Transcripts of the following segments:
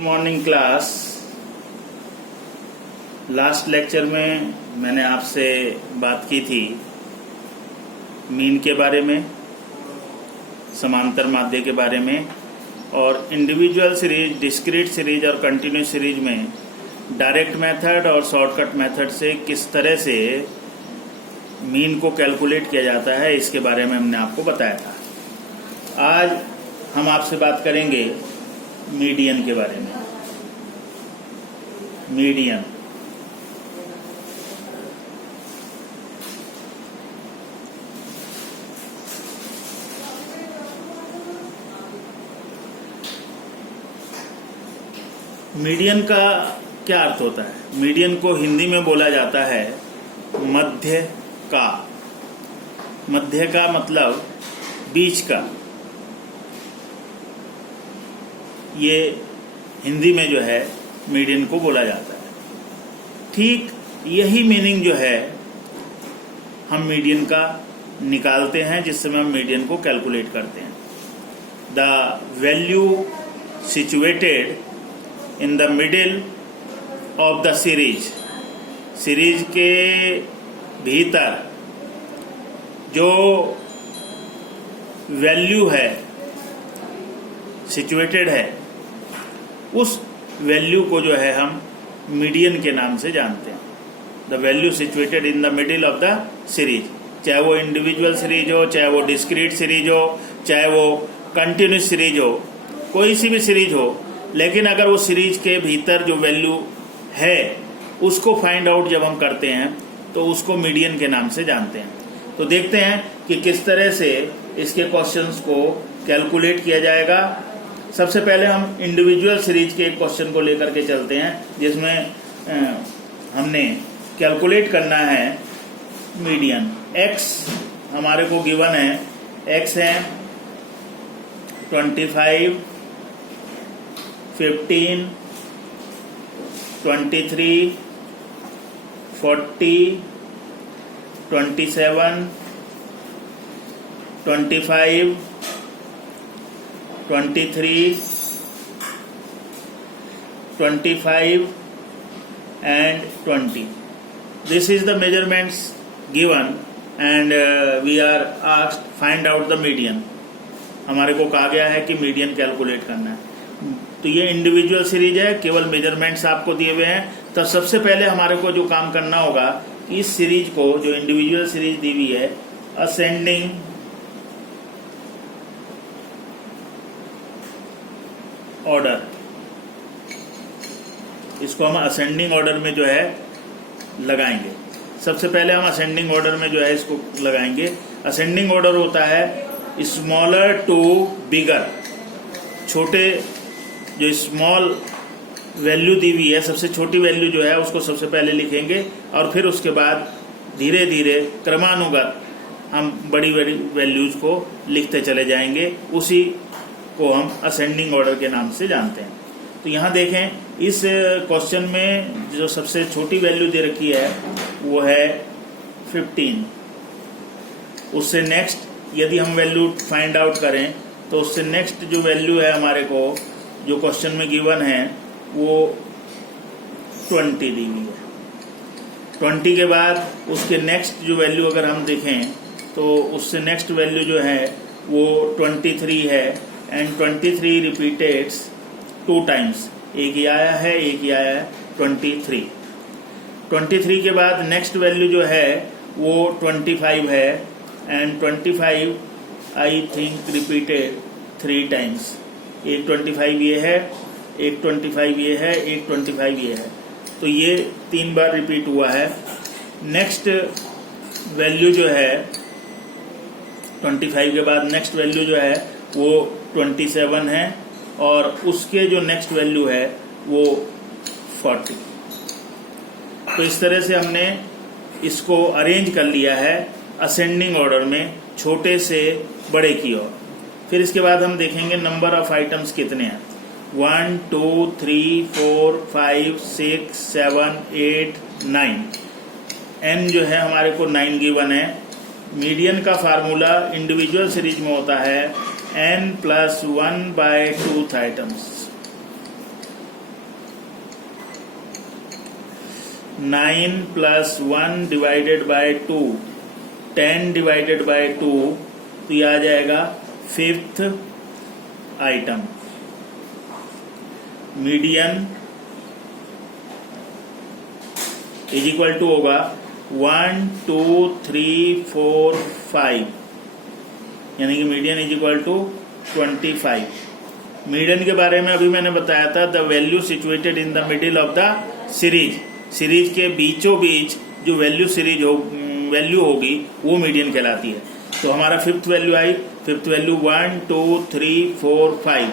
Morning class. Last lecture में मैंने आपसे बात की थी मीन के बारे में, समांतर माध्य के बारे में, और इंडिविजुअल सीरीज, डिस्क्रीट सीरीज और कंटिन्यूस सीरीज में डायरेक्ट मेथड और शॉर्टकट मेथड से किस तरह से मीन को कैलकुलेट किया जाता है, इसके बारे में हमने आपको बताया था। आज हम आपसे बात करेंगे मीडियन के बारे में। मीडियन मीडियन का क्या अर्थ होता है? मीडियन को हिंदी में बोला जाता है मध्य का। मध्य का मतलब बीच का। ये हिंदी में जो है मीडियन को बोला जाता है। ठीक यही मीनिंग जो है हम मीडियन का निकालते हैं जिस समय हम मीडियन को कैलकुलेट करते हैं। The value situated in the middle of the series, series के भीतर जो वैल्यू है, सिचुएटेड है, उस वैल्यू को जो है हम मीडियन के नाम से जानते हैं। The value situated in the middle of the series, चाहे वो इंडिविजुअल सीरीज हो, चाहे वो डिस्क्रीट सीरीज हो, चाहे वो कंटिन्यूस सीरीज हो, कोई सी भी सीरीज हो, लेकिन अगर वो सीरीज के भीतर जो वैल्यू है उसको फाइंड आउट जब हम करते हैं तो उसको मीडियन के नाम से जानते हैं। तो देखते हैं कि किस तरह से इसके क्वेश्चंस को कैलकुलेट किया जाएगा। सबसे पहले हम इंडिविजुअल सीरीज के एक क्वेश्चन को लेकर के चलते हैं जिसमें हमने कैलकुलेट करना है मीडियन। x हमारे को गिवन है, x है 25, 15, 23, 40, 27, 25, 23, 25 and 20. This is the measurements given and we are asked find out the median. हमारे को कहा गया है कि मीडियन कैलकुलेट करना है। तो ये इंडिविजुअल सीरीज है, केवल मेजरमेंट्स आपको दिए हुए हैं। तो सबसे पहले हमारे को जो काम करना होगा, इस सीरीज को, जो इंडिविजुअल सीरीज दी हुई है, असेंडिंग ऑर्डर, इसको हम असेंडिंग ऑर्डर में जो है लगाएंगे। सबसे पहले हम असेंडिंग ऑर्डर में जो है इसको लगाएंगे। असेंडिंग ऑर्डर होता है स्मॉलर टू बिगर। छोटे, जो स्मॉल वैल्यू दी हुई है, सबसे छोटी वैल्यू जो है उसको सबसे पहले लिखेंगे और फिर उसके बाद धीरे धीरे क्रमानुगत हम बड़ी बड़ी वैल्यूज को लिखते चले जाएंगे। उसी को हम असेंडिंग ऑर्डर के नाम से जानते हैं। तो यहाँ देखें, इस क्वेश्चन में जो सबसे छोटी वैल्यू दे रखी है वो है 15। उससे नेक्स्ट यदि हम वैल्यू फाइंड आउट करें तो उससे नेक्स्ट जो वैल्यू है हमारे को, जो क्वेश्चन में गिवन है, वो 20 दी हुई है। 20 के बाद उसके नेक्स्ट जो वैल्यू अगर हम देखें तो उससे नेक्स्ट वैल्यू जो है वो 23 है एंड 23 रिपीटेड्स 2 टाइम्स। एक ही आया है, एक ही आया है, 23। 23 के बाद नेक्स्ट वैल्यू जो है वो 25 है and 25 I think repeated 3 times. एक 25 ये है, एक 25 ये है, एक 25 ये है। तो ये 3 बार रिपीट हुआ है। नेक्स्ट वैल्यू जो है 25 के बाद नेक्स्ट वैल्यू जो है वो 27 है और उसके जो नेक्स्ट वैल्यू है वो 40। तो इस तरह से हमने इसको अरेंज कर लिया है असेंडिंग ऑर्डर में, छोटे से बड़े की ओर। फिर इसके बाद हम देखेंगे नंबर ऑफ आइटम्स कितने हैं। 1, 2, 3, 4, 5, 6, 7, 8, 9। n जो है हमारे को 9 गिवन है। मीडियन का फार्मूला इंडिविजुअल सीरीज में होता है n+1/2 items. 9 plus 1 divided by 2, 10 divided by 2, तो ये आ जाएगा fifth item. Median is equal to होगा 1 2 3 4 5, यानी कि median is equal to 25। Median के बारे में अभी मैंने बताया था, the value situated in the middle of the series, series के बीचों बीच जो वैल्यू होगी वो मीडियन कहलाती है। तो हमारा फिफ्थ वैल्यू आई, फिफ्थ वैल्यू 1 2 3 4 5,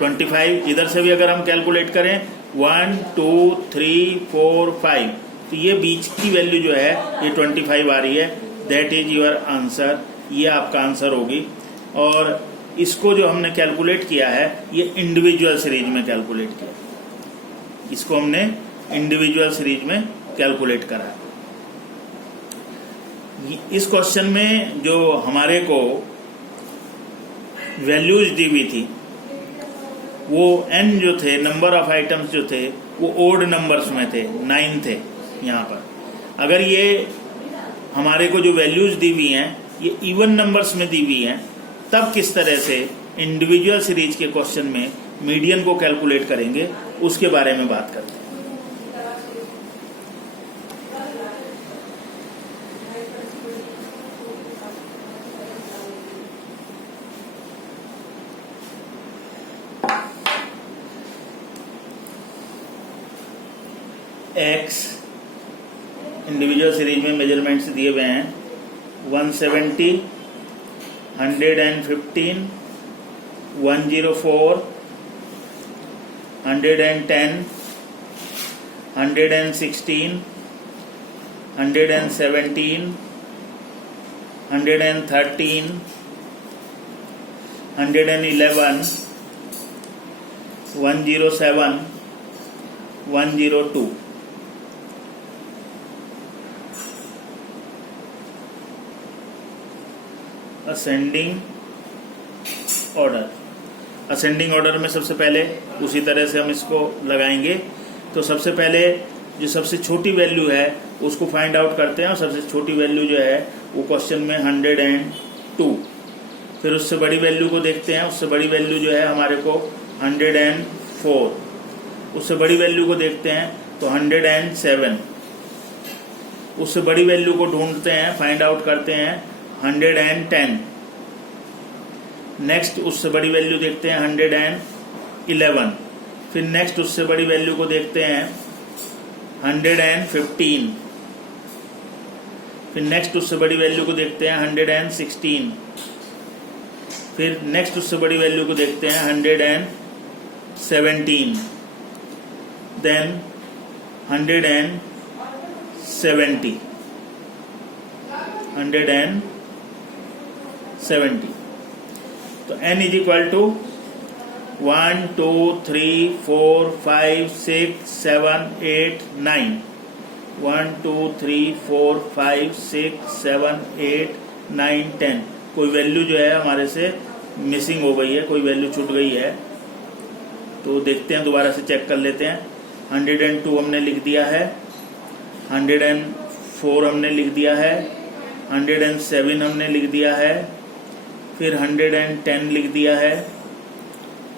25। इधर से भी अगर हम कैलकुलेट करें 1 2 3 4 5, तो ये बीच की वैल्यू जो है ये 25 आ रही है। दैट इज योर आंसर, ये आपका आंसर होगी। और इसको जो हमने कैलकुलेट किया है ये इंडिविजुअल सीरीज में कैलकुलेट किया, इसको हमने इंडिविजुअल सीरीज में कैलकुलेट करा। इस क्वेश्चन में जो हमारे को वैल्यूज दी हुई थी वो n जो थे, नंबर ऑफ आइटम्स जो थे वो ओड नंबर्स में थे, 9 थे यहाँ पर। अगर ये हमारे को जो वैल्यूज दी हुई हैं ये इवन नंबर्स में दी हुई हैं, तब किस तरह से इंडिविजुअल सीरीज के क्वेश्चन में मीडियन को कैलकुलेट करेंगे उसके बारे में बात करते हैं। एक्स इंडिविजुअल सीरीज में मेजरमेंट्स दिए हुए हैं 170, 115, 104, 110, 116, 117, 113, 111, 107, 102। असेंडिंग ऑर्डर, असेंडिंग ऑर्डर में सबसे पहले उसी तरह से हम इसको लगाएंगे। तो सबसे पहले जो सबसे छोटी वैल्यू है उसको फाइंड आउट करते हैं, और सबसे छोटी वैल्यू जो है वो क्वेश्चन में 102। फिर उससे बड़ी वैल्यू को देखते हैं, उससे बड़ी वैल्यू जो है हमारे को 104। उससे बड़ी वैल्यू को देखते हैं तो 107। उससे बड़ी वैल्यू को ढूंढते हैं, फाइंड आउट करते हैं 110। नेक्स्ट उससे बड़ी वैल्यू देखते हैं 111। फिर नेक्स्ट उससे बड़ी वैल्यू को देखते हैं 115। फिर नेक्स्ट उससे बड़ी वैल्यू को देखते हैं 116। फिर नेक्स्ट उससे बड़ी वैल्यू को देखते हैं 117। देन 170। तो n इज इक्वल टू 1 2 3 4 5 6 7 8 9। 1 2 3 4 5 6 7 8 9 10। कोई वैल्यू जो है हमारे से मिसिंग हो गई है, कोई वैल्यू छूट गई है, तो देखते हैं, दोबारा से चेक कर लेते हैं। 102 हमने लिख दिया है, 104 हमने लिख दिया है, 107 हमने लिख दिया है, फिर 110 लिख दिया है,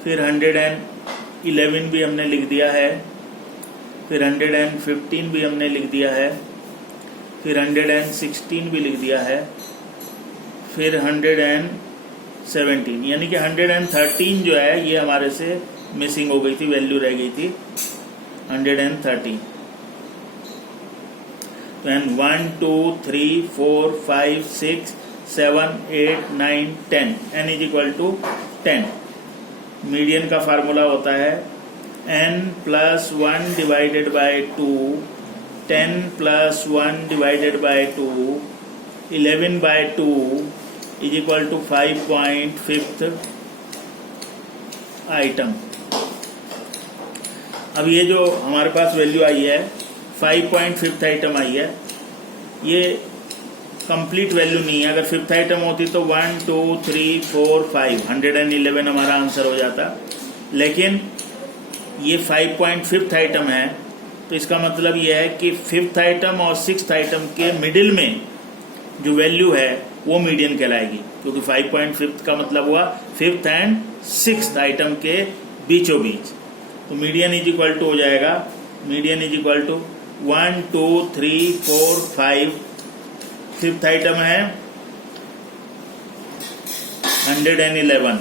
फिर 111 भी हमने लिख दिया है, फिर 115 भी हमने लिख दिया है, फिर 116 भी लिख दिया है, फिर 117, यानी कि 113 जो है ये हमारे से मिसिंग हो गई थी, वैल्यू रह गई थी 113। तो 1 2 3 4 5 6 7 8 9 10, n is equal to 10। Median का फार्मूला होता है n plus 1 divided by 2, 10 plus 1 divided by 2, 11 by 2 is equal to 5.5 item. अब ये जो हमारे पास वैल्यू आई है 5.5 आइटम आई है, ये कंप्लीट वैल्यू नहीं है। अगर 5th आइटम होती तो 1 2 3 4 5 111 हमारा आंसर हो जाता, लेकिन ये 5.5 आइटम है तो इसका मतलब यह है कि फिफ्थ आइटम और सिक्स्थ आइटम के मिडिल में जो वैल्यू है वो मीडियन कहलाएगी, क्योंकि 5.5 का मतलब हुआ फिफ्थ एंड सिक्स्थ आइटम के बीचों बीच। तो मीडियन इज इक्वल टू हो जाएगा, median is equal to 1 2 3 4 5। Fifth item है 111,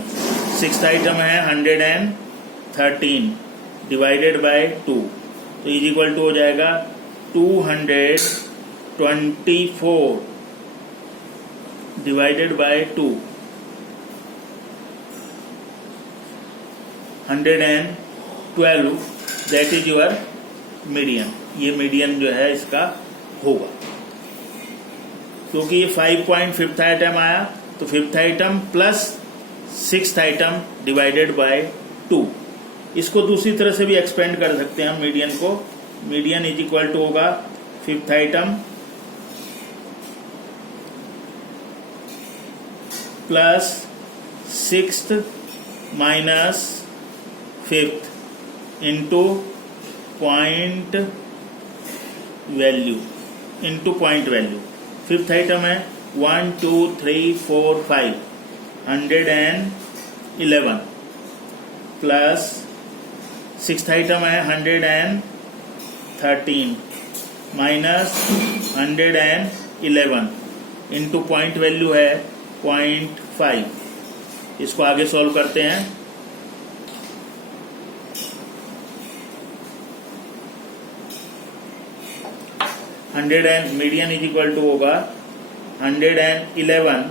सिक्स्थ आइटम है 113 डिवाइडेड बाय 2, तो इज इक्वल टू हो जाएगा 224 divided by 2, 112, that is your median. ये मीडियन जो है इसका होगा, क्योंकि ये 5.5 आइटम आया, तो fifth item plus sixth item divided by 2। इसको दूसरी तरह से भी एक्सपेंड कर सकते हैं हम मीडियन को। मीडियन इज इक्वल टू होगा fifth item plus sixth minus fifth into point value, into point value. Fifth item है 1 2 3 4 5, 111 प्लस सिक्स्थ आइटम है 113 माइनस 111 इंटू पॉइंट वैल्यू है 0.5। इसको आगे सॉल्व करते हैं। मीडियन इज इक्वल टू होगा 111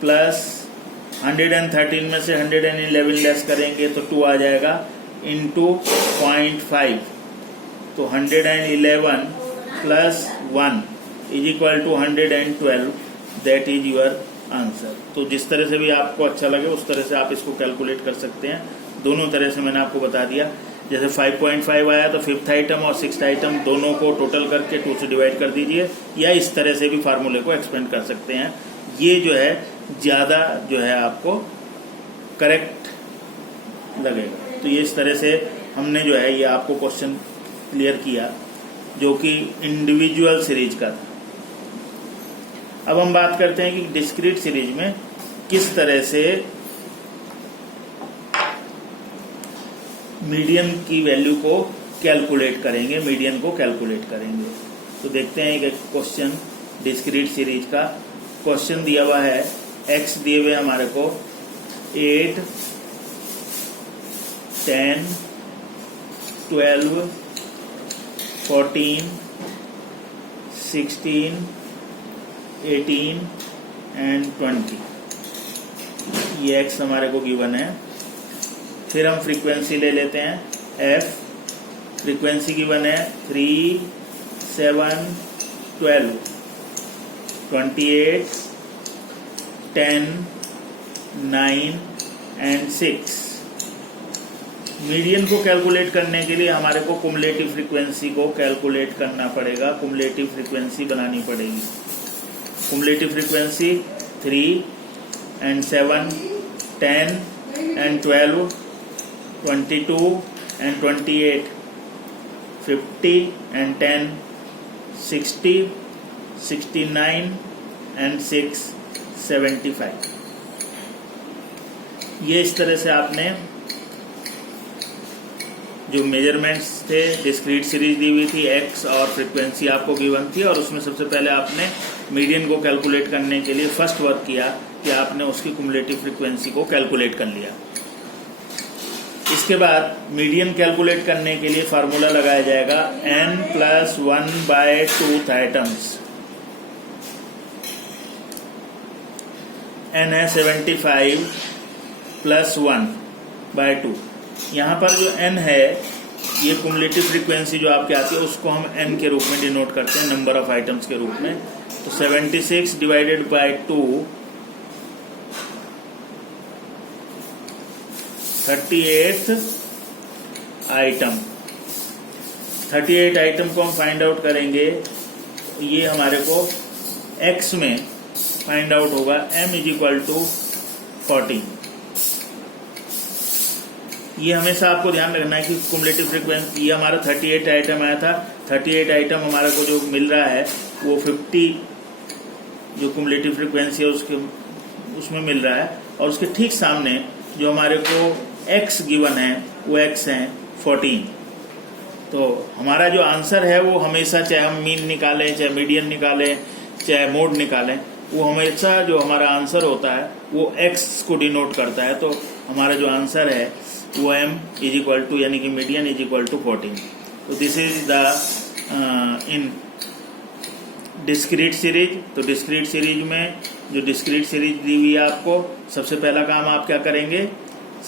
प्लस 113 में से 111 लेस करेंगे तो 2 आ जाएगा, इंटू 0.5, तो 111 plus 1 is equal to 112, that is your answer. तो जिस तरह से भी आपको अच्छा लगे उस तरह से आप इसको कैलकुलेट कर सकते हैं। दोनों तरह से मैंने आपको बता दिया। जैसे 5.5 आया तो फिफ्थ आइटम और सिक्स्थ आइटम दोनों को टोटल करके 2 से डिवाइड कर दीजिए, या इस तरह से भी फार्मूले को एक्सपेंड कर सकते हैं। ये जो है ज़्यादा जो है आपको करेक्ट लगेगा। तो ये इस तरह से हमने जो है ये आपको क्वेश्चन क्लियर किया, जो कि इंडिविजुअल सीरीज का था। अब हम बात करते हैं कि डिस्क्रीट सीरीज में किस तरह से मीडियन की वैल्यू को कैलकुलेट करेंगे, मीडियन को कैलकुलेट करेंगे। तो देखते हैं एक क्वेश्चन डिस्क्रीट सीरीज का। क्वेश्चन दिया हुआ है, एक्स दिए हुए हमारे को 8 10 12 14 16 18 एंड 20, ये एक्स हमारे को गिवन है। फिर हम फ्रीक्वेंसी ले लेते हैं एफ। फ्रीक्वेंसी गिवन है 3 7 12 28 10 9 एंड 6। मीडियन को कैलकुलेट करने के लिए हमारे को कुमुलेटिव फ्रीक्वेंसी को कैलकुलेट करना पड़ेगा, कुमुलेटिव फ्रीक्वेंसी बनानी पड़ेगी। Cumulative frequency 3 and 7 10 and 12 22 and 28 50 and 10 60 69 and 6 75। ये इस तरह से आपने जो मेजरमेंट्स थे, डिस्क्रीट सीरीज दी हुई थी, एक्स और फ्रीक्वेंसी आपको गिवन थी, और उसमें सबसे पहले आपने मीडियन को कैलकुलेट करने के लिए फर्स्ट वर्क किया कि आपने उसकी कुमुलेटिव फ्रीक्वेंसी को कैलकुलेट कर लिया। इसके बाद मीडियन कैलकुलेट करने के लिए फार्मूला लगाया जाएगा n+1/2 आइटम्स। n है 75 + 1/2। यहाँ पर जो n है ये कुमुलेटिव फ्रीक्वेंसी जो आपके आती है उसको हम n के रूप में डिनोट करते हैं, नंबर ऑफ आइटम्स के रूप में। तो 76 डिवाइडेड बाय 2 38 आइटम। 38 आइटम को हम फाइंड आउट करेंगे। ये हमारे को x में फाइंड आउट होगा m = 14। ये हमेशा आपको ध्यान रखना है कि कुमुलेटिव फ्रीक्वेंसी, ये हमारा 38 आइटम आया था, 38 आइटम हमारा को जो मिल रहा है वो 50 जो कुमुलेटिव फ्रीक्वेंसी है उसमें मिल रहा है, और उसके ठीक सामने जो हमारे को x गिवन है वो x है 14। तो हमारा जो आंसर है वो हमेशा, चाहे हम मीन निकालें, चाहे मीडियन निकालें, चाहे मोड निकालें, वो हमेशा जो हमारा आंसर होता है वो x को डिनोट करता है। तो हमारा जो आंसर है वो m इज इक्वल टू, यानी कि मीडियन इज इक्वल टू 14। तो this is the in discrete series. तो डिस्क्रीट सीरीज में जो डिस्क्रीट सीरीज दी हुई है आपको, सबसे पहला काम आप क्या करेंगे,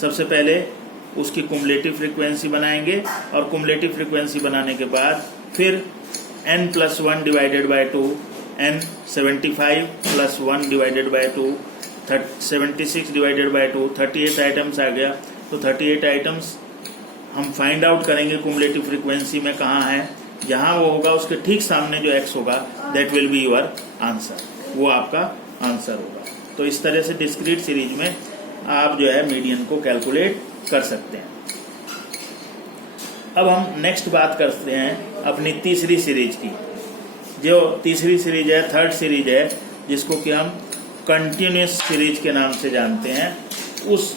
सबसे पहले उसकी कुमुलेटिव फ्रीक्वेंसी बनाएंगे, और कुमुलेटिव फ्रीक्वेंसी बनाने के बाद फिर n+1 divided by 2, n 75+1 divided by 2, 76 divided by 2, 38 items आ गया। तो 38 आइटम्स हम फाइंड आउट करेंगे कुमुलेटिव फ्रीक्वेंसी में कहाँ है, जहाँ वो होगा उसके ठीक सामने जो x होगा that will be your answer, वो आपका आंसर होगा। तो इस तरह से डिस्क्रीट सीरीज में आप जो है मीडियन को कैलकुलेट कर सकते हैं। अब हम नेक्स्ट बात करते हैं अपनी तीसरी सीरीज की। जो तीसरी सीरीज है, थर्ड सीरीज है, जिसको कि हम कंटिन्यूस सीरीज के नाम से जानते हैं, उस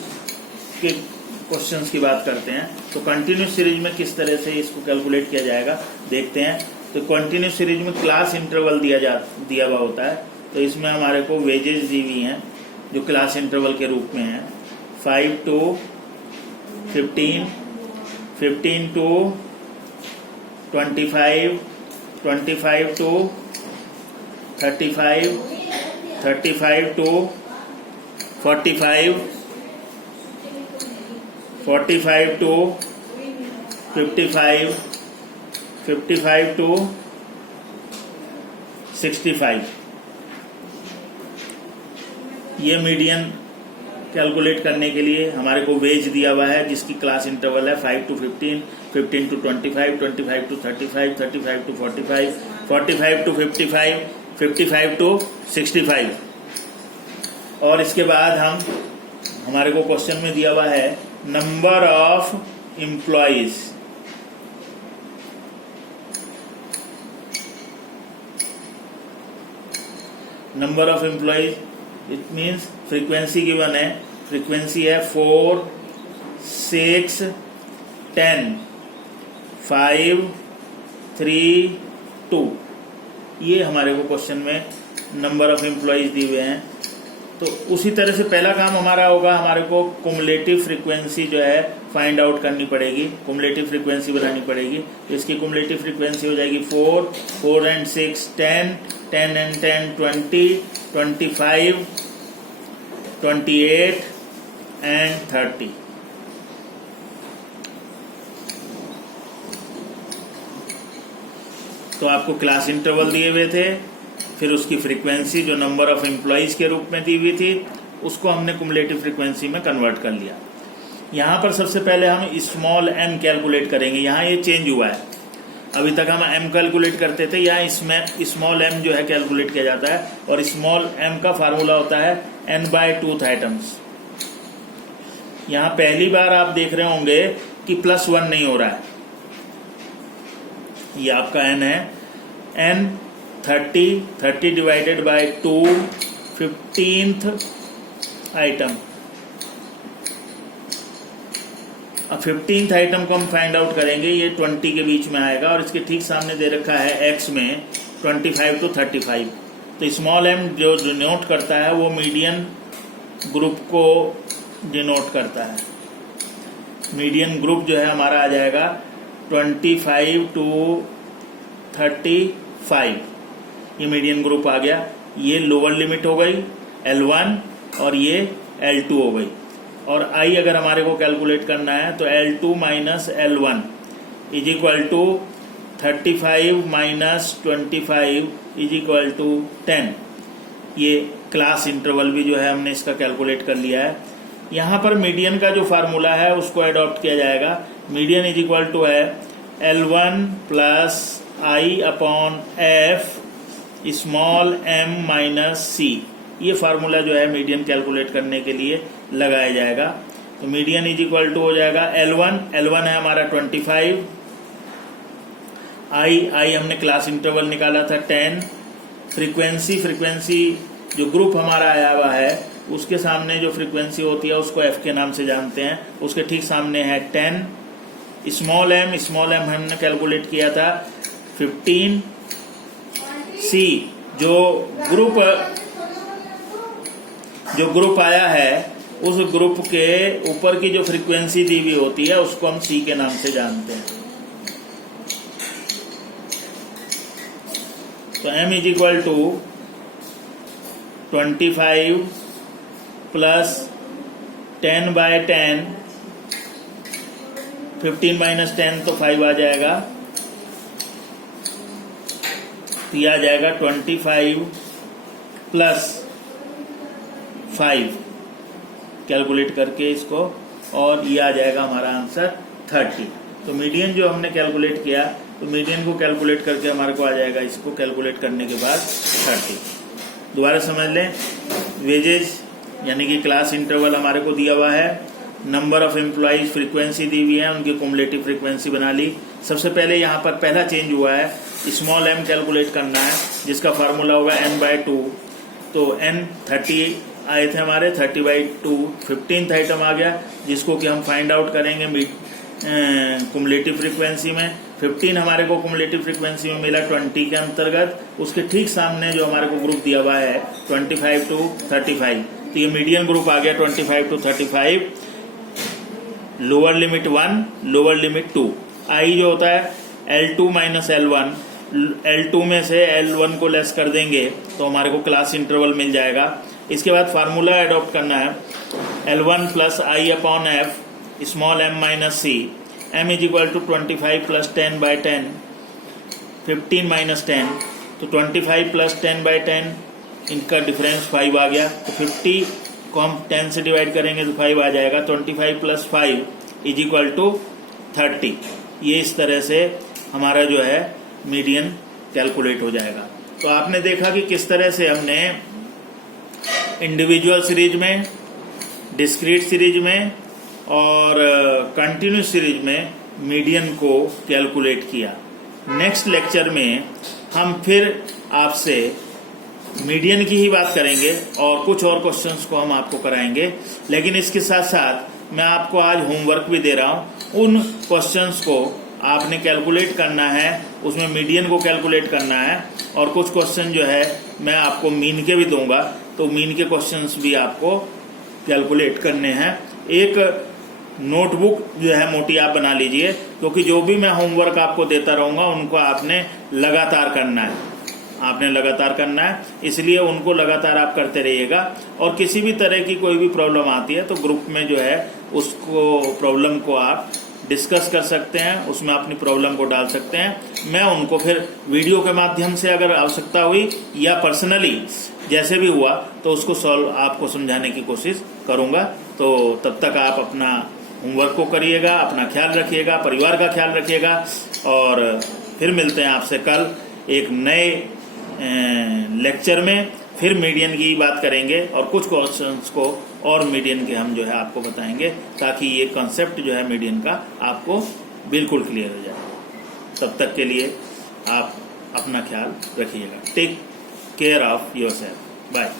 के क्वेश्चंस की बात करते हैं। तो कंटिन्यूस सीरीज में किस तरह से इसको कैलकुलेट किया जाएगा देखते हैं। तो कंटिन्यूस सीरीज में क्लास इंटरवल दिया हुआ होता है। तो इसमें हमारे को वेजेस दी हुई हैं जो क्लास इंटरवल के रूप में है, 5 to 15, 15 to 25, 25 to 35, 35 to 45, 45 to 55, 55 to 65। ये मीडियन कैलकुलेट करने के लिए हमारे को वेज दिया हुआ है जिसकी क्लास इंटरवल है 5 to 15, 15 to 25, 25 to 35, 35 to 45, 45 to 55, 55 to 65। और इसके बाद हमारे को क्वेश्चन में दिया हुआ है number of employees. Number of employees it means frequency given है, फ्रीक्वेंसी है 4, 6, 10, 5, 3, 2। ये हमारे को क्वेश्चन में नंबर ऑफ एम्प्लॉइज दिए हुए हैं। तो उसी तरह से पहला काम हमारा होगा, हमारे को कुमुलेटिव फ्रीक्वेंसी जो है फाइंड आउट करनी पड़ेगी, कुमुलेटिव फ्रीक्वेंसी बनानी पड़ेगी। तो इसकी कुमुलेटिव फ्रीक्वेंसी हो जाएगी 4, 4 and 6, 10, 10 and 10, 20, 25, 28 and 30। तो आपको क्लास इंटरवल दिए हुए थे, फिर उसकी फ्रीक्वेंसी जो नंबर ऑफ एम्प्लॉइज के रूप में दी हुई थी उसको हमने कुमुलेटिव फ्रीक्वेंसी में कन्वर्ट कर लिया। यहाँ पर सबसे पहले हम स्मॉल m कैलकुलेट करेंगे। यहाँ ये चेंज हुआ है, अभी तक हम m कैलकुलेट करते थे, यहाँ इसमें स्मॉल m जो है कैलकुलेट किया जाता है, और स्मॉल m का फार्मूला होता है n/2 आइटम्स। यहाँ पहली बार आप देख रहे होंगे कि +1 नहीं हो रहा है, ये आपका n है, n 30 divided by 2, 15th item. अब 15th आइटम को हम फाइंड आउट करेंगे, ये 20 के बीच में आएगा, और इसके ठीक सामने दे रखा है x में 25 to 35। तो स्मॉल m जो डिनोट करता है वो मीडियन ग्रुप को डिनोट करता है। मीडियन ग्रुप जो है हमारा आ जाएगा 25 to 35, ये मीडियन ग्रुप आ गया। ये लोअर लिमिट हो गई L1 और ये L2 हो गई। और I अगर हमारे को कैलकुलेट करना है तो L2 minus L1 is equal to 35 minus 25 is equal to 10। ये क्लास इंटरवल भी जो है हमने इसका कैलकुलेट कर लिया है। यहाँ पर मीडियन का जो फार्मूला है उसको अडॉप्ट किया जाएगा। मीडियन इज इक्वल टू है L1 plus I upon F small m minus c। ये फार्मूला जो है मीडियन कैलकुलेट करने के लिए लगाया जाएगा। तो मीडियन इज इक्वल टू हो जाएगा L1 है हमारा 25, आई हमने क्लास इंटरवल निकाला था 10, फ्रीक्वेंसी जो ग्रुप हमारा आया हुआ है उसके सामने जो फ्रीक्वेंसी होती है उसको F के नाम से जानते हैं, उसके ठीक सामने है 10, स्मॉल m हमने कैलकुलेट किया था 15, C जो ग्रुप आया है उस ग्रुप के ऊपर की जो फ्रीक्वेंसी दी हुई होती है उसको हम C के नाम से जानते हैं। तो m is equal to 25 plus 10 by 10, 15 minus 10 तो 5 आ जाएगा, तो यह आ जाएगा 25 प्लस 5 कैलकुलेट करके इसको, और ये आ जाएगा हमारा आंसर 30। तो मीडियन जो हमने कैलकुलेट किया, तो मीडियन को कैलकुलेट करके हमारे को आ जाएगा, इसको कैलकुलेट करने के बाद 30। दोबारा समझ लें, वेजेज यानी कि क्लास इंटरवल हमारे को दिया हुआ है, नंबर ऑफ एम्प्लॉइज फ्रीक्वेंसी दी हुई है, उनकी कुमुलेटिव फ्रीक्वेंसी बना ली। सबसे पहले यहाँ पर पहला चेंज हुआ है, स्मॉल m कैलकुलेट करना है जिसका फार्मूला होगा n/2। तो n 30 आए थे हमारे, 30/2 15th आइटम आ गया जिसको कि हम फाइंड आउट करेंगे कुमुलेटिव फ्रीक्वेंसी में। 15 हमारे को कुमुलेटिव फ्रीक्वेंसी में मिला 20 के अंतर्गत, उसके ठीक सामने जो हमारे को ग्रुप दिया हुआ है 25 to 35, तो ये मीडियन ग्रुप आ गया 25 to 35, lower limit 1 lower limit 2। आई जो होता है L2 माइनस L1, L2 में से L1 को लेस कर देंगे तो हमारे को क्लास इंटरवल मिल जाएगा। इसके बाद फार्मूला एडॉप्ट करना है, L1 plus I upon F small m minus C, m is equal to 25 plus 10 by 10, 15 minus 10, तो 25 प्लस 10 बाई 10 इनका डिफरेंस 5 आ गया, तो 50 को हम 10 से डिवाइड करेंगे तो 5 आ जाएगा। 25 प्लस 5 इज इक्वल टू 30। ये इस तरह से हमारा जो है मीडियन कैलकुलेट हो जाएगा। तो आपने देखा कि किस तरह से हमने इंडिविजुअल सीरीज में, डिस्क्रीट सीरीज में और कंटिन्यूस सीरीज में मीडियन को कैलकुलेट किया। नेक्स्ट लेक्चर में हम फिर आपसे मीडियन की ही बात करेंगे और कुछ और क्वेश्चंस को हम आपको कराएंगे, लेकिन इसके साथ साथ मैं आपको आज होमवर्क भी दे रहा हूं। उन क्वेश्चंस को आपने कैलकुलेट करना है, उसमें मीडियन को कैलकुलेट करना है, और कुछ क्वेश्चन जो है मैं आपको मीन के भी दूंगा, तो मीन के क्वेश्चंस भी आपको कैलकुलेट करने हैं। एक नोटबुक जो है मोटी आप बना लीजिए, क्योंकि जो भी मैं होमवर्क आपको देता रहूंगा उनको आपने लगातार करना है, इसलिए उनको लगातार आप करते रहिएगा। और किसी भी तरह की कोई भी प्रॉब्लम आती है तो ग्रुप में जो है उसको प्रॉब्लम को आप डिस्कस कर सकते हैं, उसमें अपनी प्रॉब्लम को डाल सकते हैं। मैं उनको फिर वीडियो के माध्यम से अगर आवश्यकता हुई या पर्सनली जैसे भी हुआ तो उसको सॉल्व आपको समझाने की कोशिश करूंगा। तो तब तक आप अपना होमवर्क को करिएगा, अपना ख्याल रखिएगा, परिवार का ख्याल रखिएगा, और फिर मिलते हैं आपसे कल एक नए लेक्चर में। फिर मीडियन की बात करेंगे और कुछ क्वेश्चंस को और मीडियन के हम जो है आपको बताएंगे, ताकि ये कॉन्सेप्ट जो है मीडियन का आपको बिल्कुल क्लियर हो जाए। तब तक के लिए आप अपना ख्याल रखिएगा। Take care of yourself. Bye.